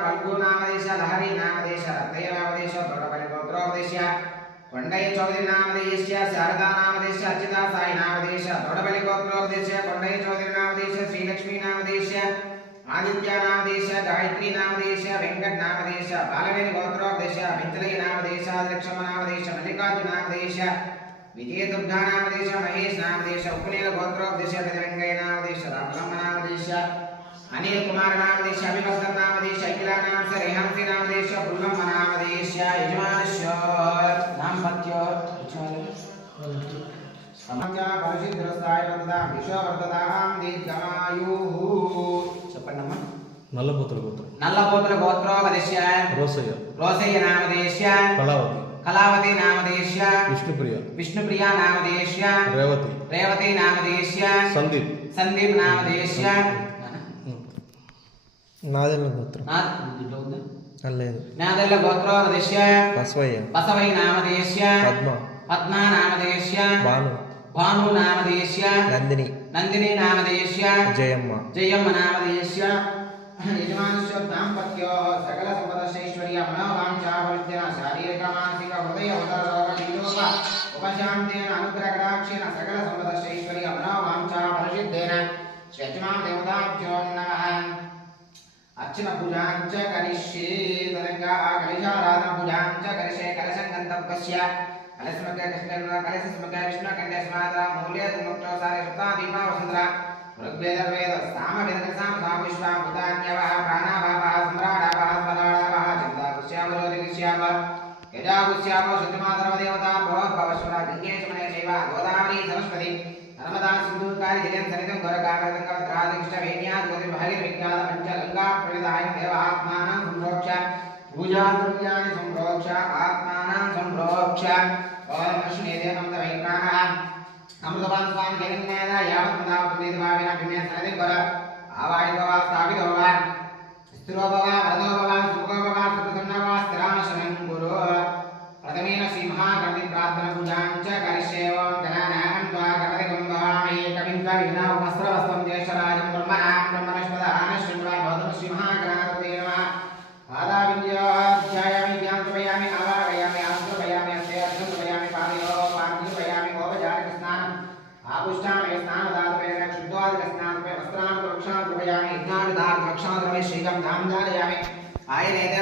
పల్గు నామదేశ లహరి నామదేశ రత్తయ్య నామదేశ దొడబలి గోత్రోపదేశ కొండయ్య చౌదరి నామదేశ శారదా నామదేశ అచ్యుత సాయి నామదేశ దొడబలి గోత్రోపదేశ కొండయ్య చౌదరి నామదేశ శ్రీలక్ష్మి నామదేశ ఆదిత్య నామదేశ గాయత్రి నామదేశ వెంకట్ నామదేశ బాలవేణి గోత్రోపదేశ మిత్రయ్య నామదేశ లక్ష్మ నామదేశ మల్లికార్జున నామదేశ విజయ దుర్గా నామదేశ మహేష్ నామదేశ ఉపనీల గోత్రోపదేశ వెంకయ్య నామదేశ రామలమ్మ నామదేశ అనిల్ కుమార్ నామదేశ అభివర్ధన్ నామదేశ అఖిల నామదేశ పుల్లమ్మ నామదేశ యజమానస్య దాంపత్య నల్లపోతుల గోత్రం. నల్లపోతుల గోత్రోపదేశ రోసయ్య. రోసయ్య నామదేశ కళావతి. కళావతి నామదేశ విష్ణుప్రియ. విష్ణుప్రియ నామదేశ రేవతి. రేవతి నామదేశ సందీప్. సందీప్ నామదేశ నాదెల్ల గోత్రం. లేదు. నాదెల్ల గోత్రోపదేశ బసవయ్య. బసవై నామదేశ పద్మ. పద్మ నామదేశ భాను. భాను నామదేశ నందిని. నందిని నామదేశ జయమ్మ. జయమ్మ నామదేశ యజమానస్య దాంపత్యో సకల శారీరక మానసిక హృదయ ఉదర రోగ నిరోగ ఉపశాంతేన సకల సంపదశైశ్వర్య మనోవాంఛా పరిశుద్ధేన యజమాన దేవతాభ్యో నమః. అర్చన పూజాంచ కరిష్యే తదంగా ఆ కలిశారాధన పూజాంచ కరిషే కలశం గంతవ్యస్య కలశమగ కృష్ణ కలశస్మగ విష్ణు కన్యాస్మాద మూల్య ముక్తోసారి సుతా దీపా వసుంధర ఋగ్వేద వేద సామ వేద సామ సామ విశ్వ భూతాన్యవ ప్రాణాభావ సమ్రాడాభ స్మరాడాభ చందా కుశ్యామ జ్యోతి కుశ్యామ యజా కుశ్యామ శుద్ధిమాతరవ దేవత భవద్భవశ్వర గంగే సుమనే చైవ గోదావరి సరస్వతి नर्मदा सिंधु का कालिजलेन सरितं गौरगावर्धं कवत्रादिष्टवेण्या ज्योतिर्भागिर्विख्यात पञ्चगङ्गा प्रविदाय देवात्मानं संप्रोक्ष पूजाद्रव्याणि संप्रोक्ष आत्मानं संप्रोक्ष ओम अश्विने देवं तवैकाः अमृतवान् स्वामी केलिन्नेन यावत्मदाव पुनीतभावेन विमे सनदिं गौर आवाहितो वा स्थापितो वा स्त्रो भवा वदो भवा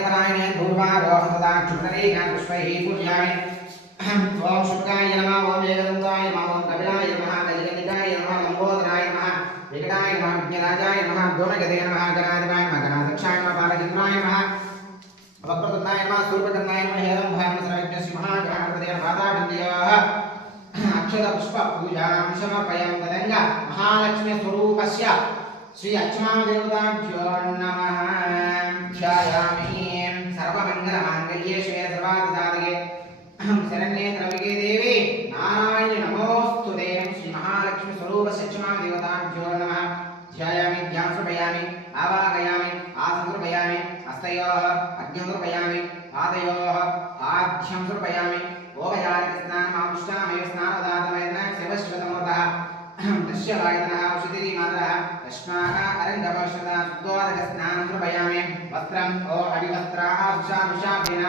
Dhurva rohila chunariga ushpayi pujai. ఆధ్యం సమర్పయామి. ఓభయారిక స్నానం ఆముష్టామయ స్నానదాతమైన శివశ్వతమూర్తः దృశ్యవాయుధనः ఉషితిరి మాతరः తస్మాः అరంగమశ్వత శుద్ధోదక స్నానం సమర్పయామి. వస్త్రం ఓ అడివస్త్రాः సుషాభిషాభేన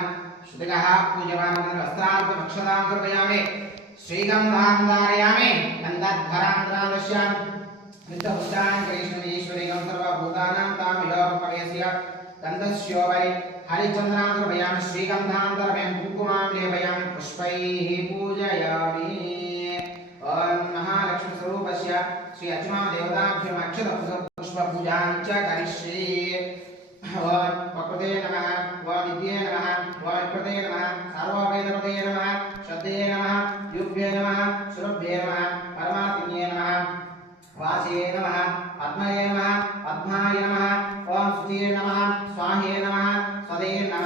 శుద్ధగः పూజవాన్ వస్త్రార్థమక్షతాం సమర్పయామి శ్రీగంధాం ధారయామి గంధధ్వరాం ద్రావశ్యామి నిత్యపుష్టాన్ కృష్ణీశ్వరీగం సర్వభూతానాం गंधस्यो वै हरिचंद्रान्तर्भयामि श्रीगन्धान्तर्भयं कुङ्कुमां लेपयामि पुष्पैः पूजयामि। ॐ महालक्ष्मीस्वरूपस्य श्री अर्जुनदेवताभ्यम् अक्षतपुष्पपूजां च करिष्ये। ॐ वकृते नमः ॐ विद्ये नमः ॐ विकृते नमः सर्ववेदपदे नमः, श्रद्धे नमः युग्भ्ये नमः सुरभ्ये नमः परमात्म्ये नमः। సురభ్యే నమః వాసే నమః పద్మయే నమ పద్మాయ నమ ఓం స్తుతే నమ స్వాహే నమ స్వదే నమ.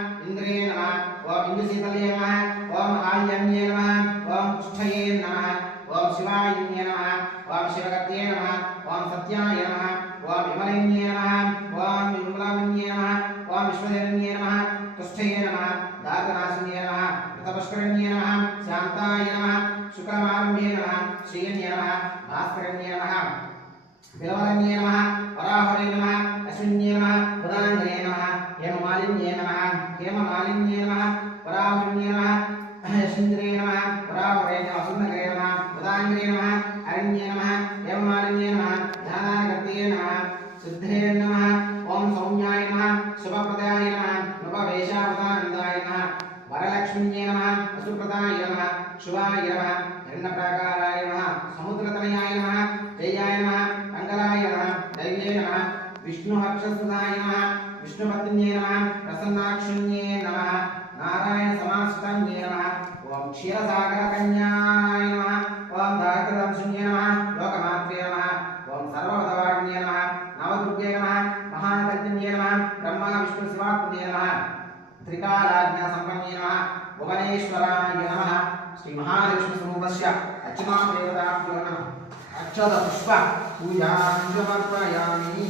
नमः ॐ शिवगत्ये नमः ॐ सत्याय नमः ॐ विमलिन्ये नमः ॐ विमलामन्ये नमः ॐ विश्वजनन्ये नमः तुष्टये नमः दातनाशिन्ये नमः ऋतपुष्करण्ये नमः शान्ताय नमः शुक्रमारम्भे नमः श्रीयन्ये नमः भास्करण्ये नमः बिलवरण्ये नमः वराहरे नमः अश्विन्ये नमः उदाङ्गने नमः हेममालिन्ये नमः हेममालिन्ये नमः वराहुण्ये नमः यशीन्द्रे नमः అక్షతపుష్ప పూజాం సమర్పయామి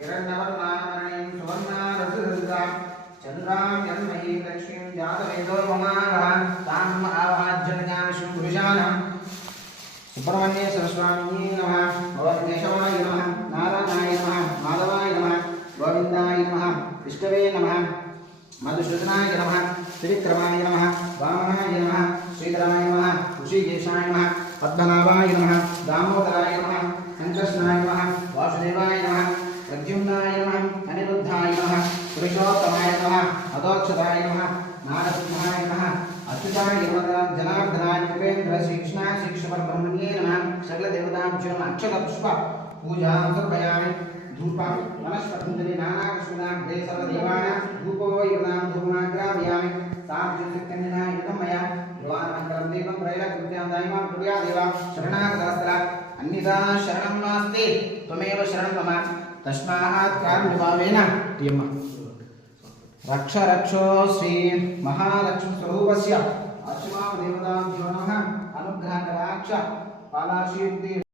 హిరణ్యవర్ణామరణీం సువర్ణారసుహృదాం నమ. నారాయణాయ నమ. మాధవాయ నమ. గోవిందాయ నమ. విష్ణవే నమ. మధుసూదనాయ నమ. త్రివిక్రమాయ నమ. వామనాయ నమ. శ్రీధరాయ నమ. ఋషికేశాయ నమ. पद्मनाभाय नमः, दामोदराय नमः सङ्कर्षणाय नमः, वासुदेवाय नमः, प्रद्युम्नाय नमः अनिरुद्धाय नमः, पुरुषोत्तमाय नमः अदोक्षताय नमः नारसिंहाय नमः, अच्युताय नमः जनार्दनाय कृपेन्द्र श्रीकृष्णाय श्रीकृष्णपरब्रह्मण्ये नमः, सकलदेवताभ्यो नमः, अक्षतपुष्प, पूजां समर्पयामि धूपं वनस्पतिञ्जलि नानाकृष्णां सर्वदेवानां, धूपो युवनां तां ज्योतिर्तन्निना इदं मया भगवान् मङ्गलं देवं प्रयरकृत्यां दायिमां देवा शरणागतास्त्रा अन्यथा शरणं नास्ति त्वमेव शरणं मम तस्मात् कारुण्यभावेन यम रक्ष रक्षो श्री महालक्ष्मी स्वरूपस्य अर्चमां देवतां जीवनः अनुग्रहकराक्ष पालाशीर्ति